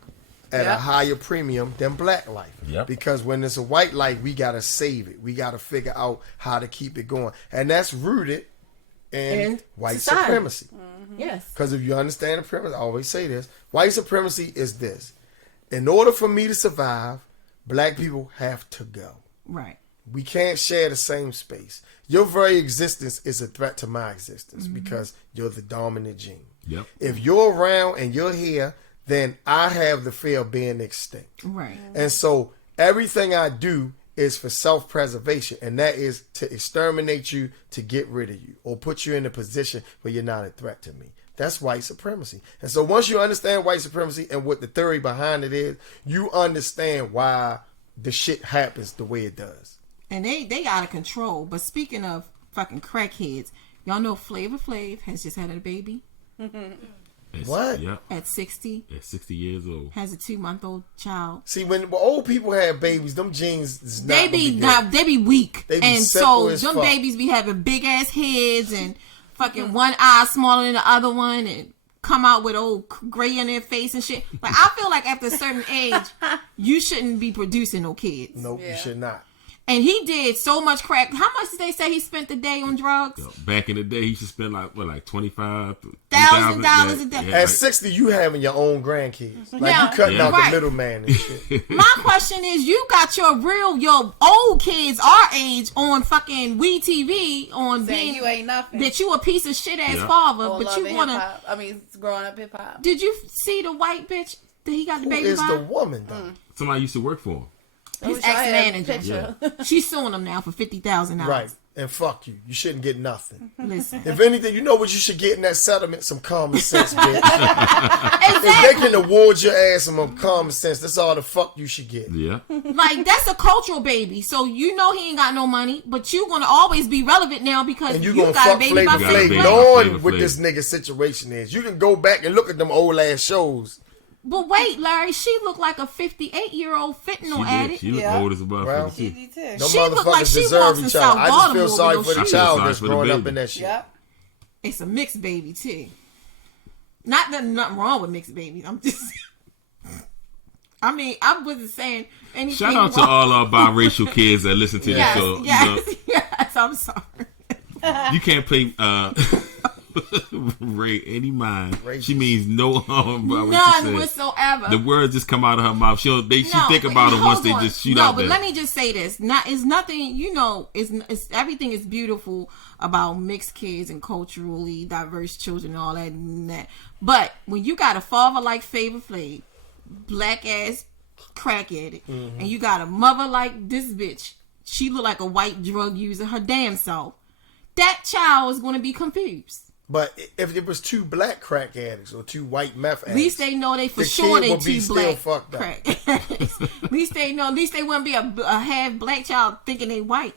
at a Yep. higher premium than black life. Yep. Because when it's a white life, we got to save it. We got to figure out how to keep it going. And that's rooted in In white society. supremacy. Yes. Because if you understand the premise, I always say this, white supremacy is this. In order for me to survive, black people have to go. Right. We can't share the same space. Your very existence is a threat to my existence because you're the dominant gene. Yep. If you're around and you're here, then I have the fear of being extinct. Right. And so everything I do is for self-preservation, and that is to exterminate you, to get rid of you, or put you in a position where you're not a threat to me. That's white supremacy. And so once you understand white supremacy and what the theory behind it is, you understand why the shit happens the way it does. And they out of control. But speaking of fucking crackheads, y'all know Flavor Flav has just had a baby What? Yep. at 60. At 60 years old. Has a 2-month-old child. See, when old people have babies, them genes is not They gonna be good. not, they be weak, They be and simple so as them fuck. babies be having big ass heads and fucking one eye smaller than the other one, and come out with old gray in their face and shit. Like, I feel like after a certain age, you shouldn't be producing no kids. Nope, you should not. And he did so much crack. How much did they say he spent a day on drugs? Yo, back in the day, he used to spend like $25,000 $1,000 a day. At 60, you having your own grandkids. Like, Now- you cutting out Right. the middleman and shit. My question is, you got your old kids our age on fucking WeTV on Saying being you ain't nothing. that you a piece of shit ass Yeah. father, Or but you loving wanna. hip-hop. I mean, growing up hip hop. Did you see the white bitch that he got the Who baby is the by? woman, though? Somebody used to work for him. His Wish I had a ex-manager. picture. She's suing him now for $50,000. Right. And fuck you. You shouldn't get nothing. Listen, If anything, you know what you should get in that settlement? Some common sense, bitch. If they exactly. can award your ass some common sense, that's all the fuck you should get. Yeah. Like, that's a cultural baby, so you know he ain't got no money, but you gonna always be relevant now because And you you gonna got a fuck baby Flavor by Flav. Flav, Flavor knowing Flav. what this nigga situation is. You can go back and look at them old ass shows. But wait, Larry, she looked like a 58-year-old She fentanyl did. addict. She looked Yeah. old as a motherfucker, Well, too. Easy too. Them She look like motherfuckers she deserve walks in each other. South I just feel Baltimore sorry with for no the shoes. child Sorry that's for the growing up baby. in that shit. Yep. It's a mixed baby too. Not that nothing wrong with mixed babies. I mean, I wasn't saying anything. Shout out to all our biracial kids that listen to the show. Yes, I'm sorry. You can't play Ray any mind. She means no harm by what None she said. whatsoever. The words just come out of her mouth. She think about it once they just shoot out there. But let me just say this: it's nothing. It's everything is beautiful about mixed kids and culturally diverse children and all that and that. But when you got a father like Flavor Flav, black ass crack addict, and you got a mother like this bitch, she look like a white drug user her damn self. That child is going to be confused. But if it was two black crack addicts or two white meth addicts, at least they know they for sure they two black crack addicts. At least they know. At least they wouldn't be a half black child thinking they white.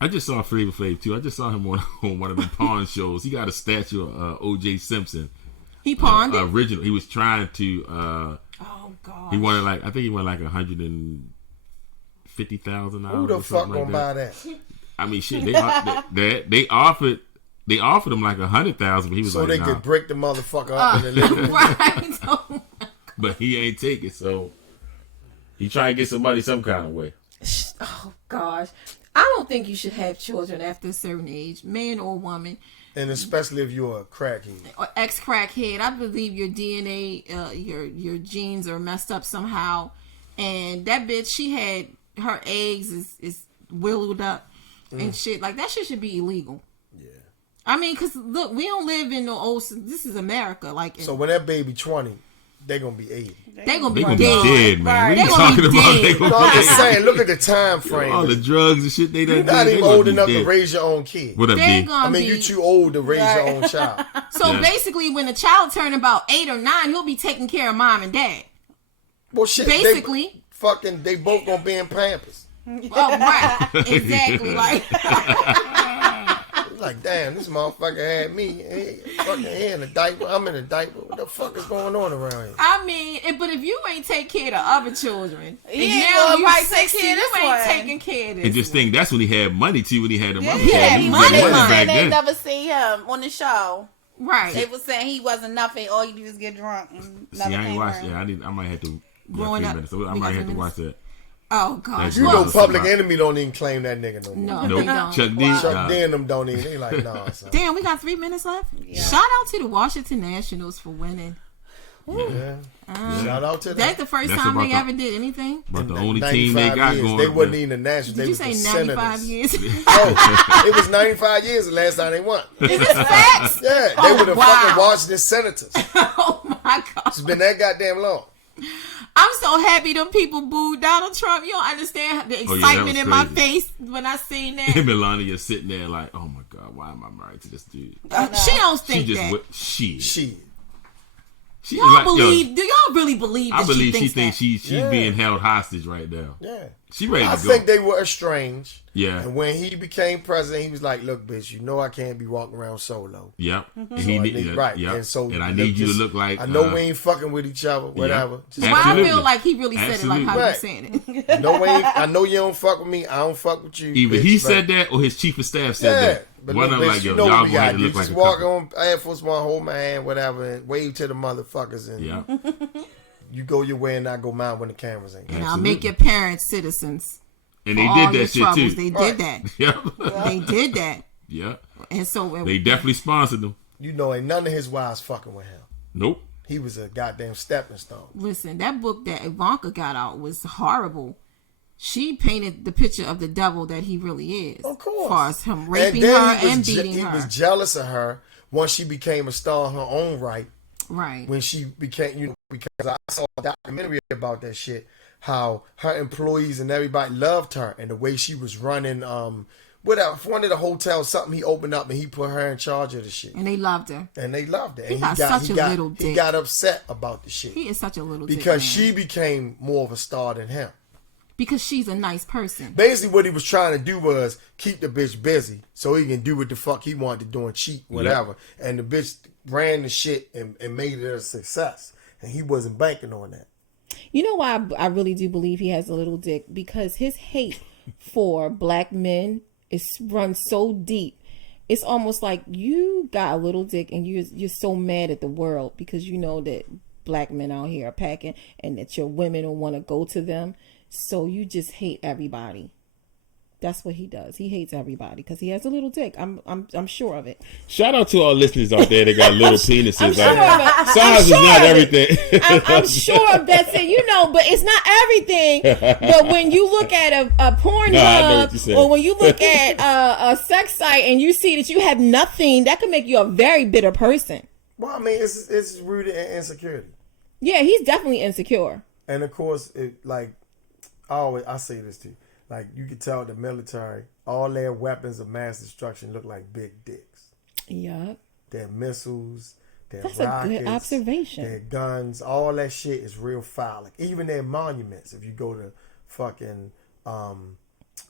I just saw Flavor Flav too. I just saw him on one of the pawn shows. He got a statue of O.J. Simpson. He pawned it. Original. He was trying to. Oh God. He wanted I think he wanted like $150,000. Who the fuck gonna buy that? I mean, shit. They offered him like $100,000, but he was so like, they could break the motherfucker up in the living room. Right. But he ain't take it, so he trying to get some money some kind of way. Oh gosh, I don't think you should have children after a certain age, man or woman. And especially if you're a crackhead or ex-crackhead, I believe your DNA, your genes are messed up somehow. And that bitch, she had her eggs is willowed up and shit. Like that shit should be illegal. Yeah. I mean, cause look, we don't live in no old. This is America. Like so, when that baby 20, they gonna be 80. They gonna be dead, man. Right. What are you talking about? They gonna I'm just saying, look at the time frame. All the drugs and shit they done. You're not even old enough to raise your own kid. What up, D? I mean, you're too old to raise your own child. So basically, when the child turn about 8 or 9, he'll be taking care of mom and dad. Well, shit. Basically, they both gonna be in Pampers. Oh, right. Exactly. Like, damn, this motherfucker had me fucking in a diaper. I'm in a diaper. What the fuck is going on around here? I mean, but if you ain't take care of the other children, you ain't taking care of this. And just think that's when he had money too. When he had the money, he had money back they then. never see him on the show. Right. They was saying he wasn't nothing. All you do is get drunk. And see, I ain't watched. Yeah, I might have to. Growing up, so I might have to watch that. Oh God! You know, Public Enemy don't even claim that nigga no more. No, nope. they don't. Chuck D and them don't even. They like, nah. Son. Damn, we got 3 minutes left. Yeah. Shout out to the Washington Nationals for winning. Yeah. Shout out to them. That's the first time they ever did anything. But the only team they got going. They wasn't even the Nationals. Did you say 95 years? Oh, it was 95 years the last time they won. Is this facts? Yeah, they were the fucking Washington Senators. Oh my God! It's been that goddamn long. I'm so happy them people booed Donald Trump. You don't understand the excitement in my face when I seen that. And Melania sitting there like, oh my God, why am I married to this dude? She don't think that. She y'all believe? Do y'all really believe? I believe she thinks she's being held hostage right now. Yeah, she ready to go. I think they were estranged. Yeah, and when he became president, he was like, "Look, bitch, you know I can't be walking around solo." Yep, so right. Yep. And so, and I need you to look like. I know we ain't fucking with each other. Whatever. Yeah. Well, I feel like he really said it like how you saying it. No, I know you don't fuck with me. I don't fuck with you. Either he said that or his chief of staff said that. But one of them like, yo, y'all gonna have to look like a walk on Air Force One, hold my hand, whatever, and wave to the motherfuckers, and you go your way and I go mine when the cameras ain't. And I'll make your parents citizens. And they did that shit too. They did that. Yeah, they did that. Yeah, and so they definitely sponsored them. You know, ain't none of his wives fucking with him. Nope. He was a goddamn stepping stone. Listen, that book that Ivanka got out was horrible. She painted the picture of the devil that he really is. Of course. As far as him raping her and beating her. He was jealous of her once she became a star in her own right. Right. When she became, because I saw a documentary about that shit, how her employees and everybody loved her and the way she was running, whatever, one of the hotels, something he opened up and he put her in charge of the shit. And they loved her. And they loved her. He got such a little dick. He got upset about the shit. He is such a little dick. Because she became more of a star than him. Because she's a nice person. Basically, what he was trying to do was keep the bitch busy so he can do what the fuck he wanted to do and cheat, whatever. Yeah. And the bitch ran the shit and made it a success. And he wasn't banking on that. You know why I really do believe he has a little dick? Because his hate for black men runs so deep. It's almost like you got a little dick and you're so mad at the world because you know that black men out here are packing, and that your women don't want to go to them. So you just hate everybody. That's what he does. He hates everybody because he has a little dick. I'm sure of it. Shout out to our listeners out there that got little penises. I'm sure of it. Size is not everything. I'm sure of that. But it's not everything. But when you look at a Pornhub or when you look at a sex site and you see that you have nothing, that can make you a very bitter person. Well, I mean, it's rooted in insecurity. Yeah, he's definitely insecure. And of course, I say this to you. Like, you can tell the military, all their weapons of mass destruction look like big dicks. Yeah. Their missiles, their That's rockets, a good observation. their guns, all that shit is real phallic. Even their monuments, if you go to fucking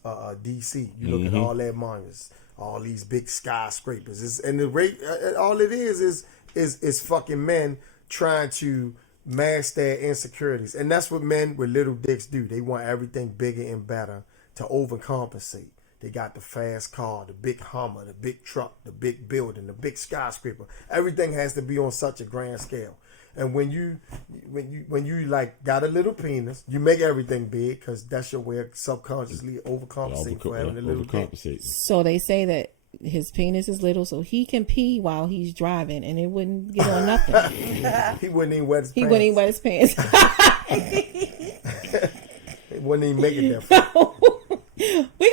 DC, you look at all their monuments, all these big skyscrapers. And the rate, all it is fucking men trying to mask their insecurities. And that's what men with little dicks do. They want everything bigger and better to overcompensate. They got the fast car, the big Hummer, the big truck, the big building, the big skyscraper. Everything has to be on such a grand scale. And when you like got a little penis, you make everything big because that's your way of subconsciously overcompensating for having a little dick. So they say that his penis is little, so he can pee while he's driving, and it wouldn't get on nothing. He wouldn't even wet his pants. He wouldn't even wet his pants. He wouldn't even make it that far. We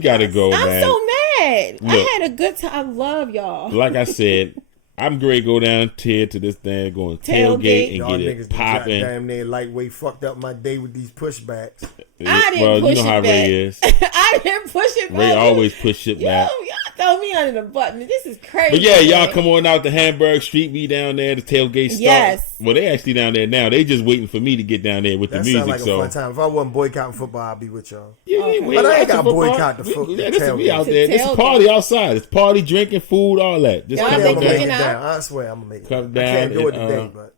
gotta go. Man. I'm so mad. Look, I had a good time. I love y'all. Like I said, I'm going to go down here to this thing, go and tailgate and Y'all get it niggas popping. damn near lightweight fucked up my day with these pushbacks. I didn't push you know how it back. Ray is. I didn't push it back. Ray always push shit back. Y'all throw me under the button. This is crazy. But yeah, y'all man. come on out to Hamburg Street. We down there. The tailgate start. Yes. Well, they actually down there now. They just waiting for me to get down there with That the music. sounds like so a fun time. If I wasn't boycotting football, I'd be with y'all. yeah, Okay. But I ain't got watching boycott the football. football. Yeah, this is we out The there. This is tailgate. party outside. It's party, drinking, food, all that. Just Y'all come Yeah, I'm been gonna make down it kicking out? down. I swear I'm gonna make it Come down. I down can't do it and, today, but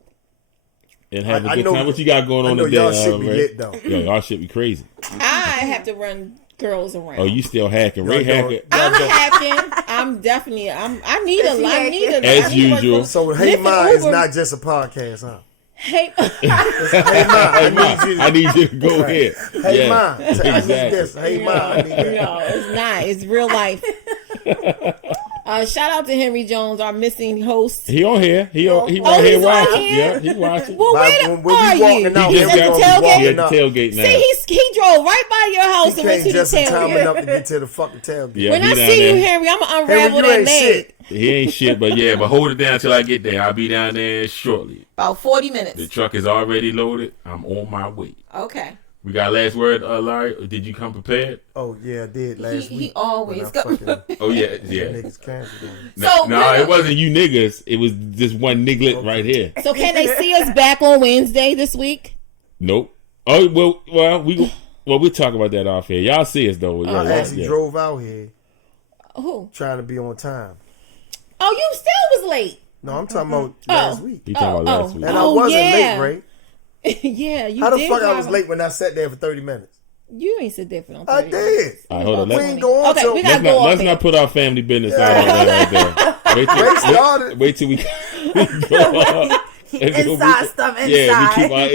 and have I a good know- time. What you got going I on know today? y'all shit be Ray? lit, though. Yeah, y'all shit be crazy. I have to run girls around. Oh, you still hacking? Ray Y'all hacking. I'm don't- hacking. I'm definitely. I need Is he a. As I need usual. So, Hey Lyft Ma and is Uber. not just a podcast, huh? Hey, Hey Ma, Hey, Ma, I need you to go Right. ahead. Hey Yeah, Ma, I need exactly. this. Hey Ma, I need that. no, it's not. It's real life. Shout out to Henry Jones, our missing host. He on here. He right he's here on watching. here? Yeah, he watching. Well, Like, where when the we are walking you? out, He He's just at got the we he tailgate. at the tailgate now. See, he drove right by your house He and went came to the just in time tailgate. enough to get to the fucking tailgate. Yeah, When he I down see you, there. Henry, I'm gonna Henry, unravel you that ain't leg. shit. He ain't shit, but yeah, but hold it down till I get there. I'll be down there shortly. About 40 The minutes. truck is already loaded. I'm on my way. Okay. We got last word, Larry? Or did you come prepared? Oh yeah, I did last week. He always when I go. fucking- Oh yeah, the yeah. niggas canceled on me. No, So, when- it wasn't you niggas. It was just one niglet right here. So can they see us back on Wednesday this week? Nope. Oh well, we'll talk about that off here. Y'all see us though. I actually drove out here Who? trying to be on time. Oh, you still was late. No, I'm talking about last week. You talking about last week? And I wasn't yeah. late, Ray. Yeah, you How the did fuck I drive was a- late when I sat there for 30 minutes? You ain't sit there for no 30 I did. minutes. All right, hold on. We Let's, ain't going Okay, till we got- go off let's it. not put our family business out on that right there. Ray started. Wait till we go up. Inside stuff inside. Yeah, we keep our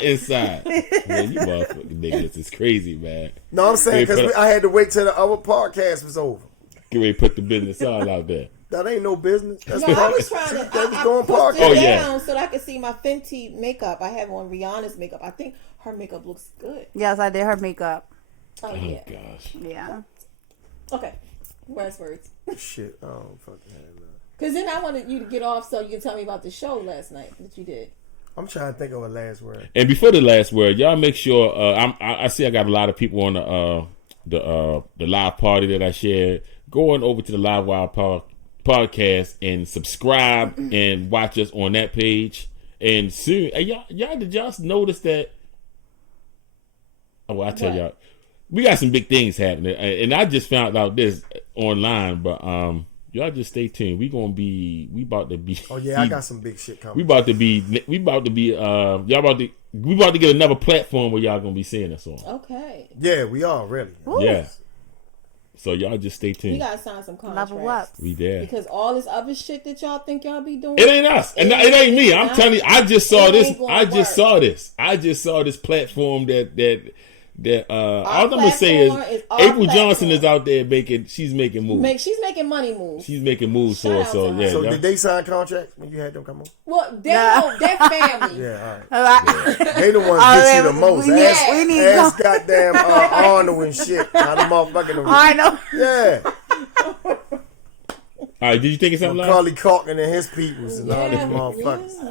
inside. Man, you motherfucking niggas is crazy, man. No, I'm saying Hey, because I had to wait till the other podcast was over. Get ready to put the business all out there. That ain't no business. That's No, I part- was trying to. that was I going pushed podcast. it Oh, yeah. down so that I could see my Fenty makeup. I have on Rihanna's makeup. I think her makeup looks good. Yes, I did her makeup. Oh, Oh yeah. gosh. Yeah. Okay. Last words. Shit, I don't fucking have that. Because then I wanted you to get off so you can tell me about the show last night that you did. I'm trying to think of a last word. And before the last word, y'all make sure. I see I got a lot of people on the live party that I shared. Going over to the Live Wild podcast and subscribe and watch us on that page. And soon, y'all did y'all notice that? Oh, well, I tell What? y'all, we got some big things happening, and I just found out this online. But y'all just stay tuned. We about to be. Oh yeah, I got some big shit coming. We about to be. We about to get another platform where y'all gonna be seeing us on. Okay. Yeah, we are really. Yeah. So y'all just stay We tuned. gotta sign some contracts. Level up. We there. Because all this other shit that y'all think y'all be doing, It ain't us, and it ain't me. I'm telling you, I just saw it this. ain't gonna I just work. saw this. I just saw this platform that all I'm gonna say is platform is our April Johnson platform. is out there she's making moves. she's making money moves. She's making moves Shout for us. out So to her. yeah, So y'all- did they sign contracts when you had them come on? Well, they Nah. know their family. Yeah, all right. They the ones Oh, get you yeah, the most. we- Ask, we need ask some- goddamn Arnold and shit. How the motherfucking I know. yeah. all right. Did you think of something? Like? Carly Calkin and his peoples and all these Yeah, motherfuckers. yeah,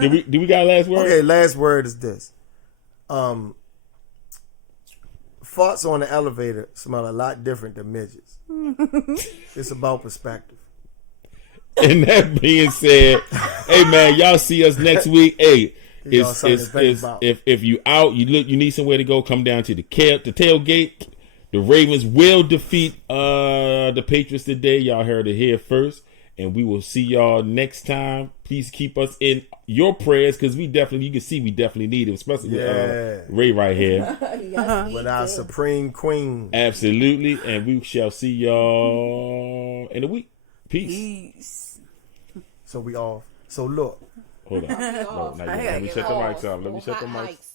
you're right. Did we got a last word? Okay, last word is this. Farts on the elevator smell a lot different than midgets. It's about perspective. And that being said, hey man, y'all see us next week. Hey, Y'all something to think about. if you out, you need somewhere to go, come down to the tailgate. The Ravens will defeat the Patriots today. Y'all heard it here first. And we will see y'all next time. Please keep us in your prayers because you can see we definitely need it, especially with Ray right here. Yes, With our supreme queen. Absolutely. And we shall see y'all in a week. Peace. Peace. So we off. So look. Hold on. No, not yet. Let me shut the mics off. Let me shut the mics.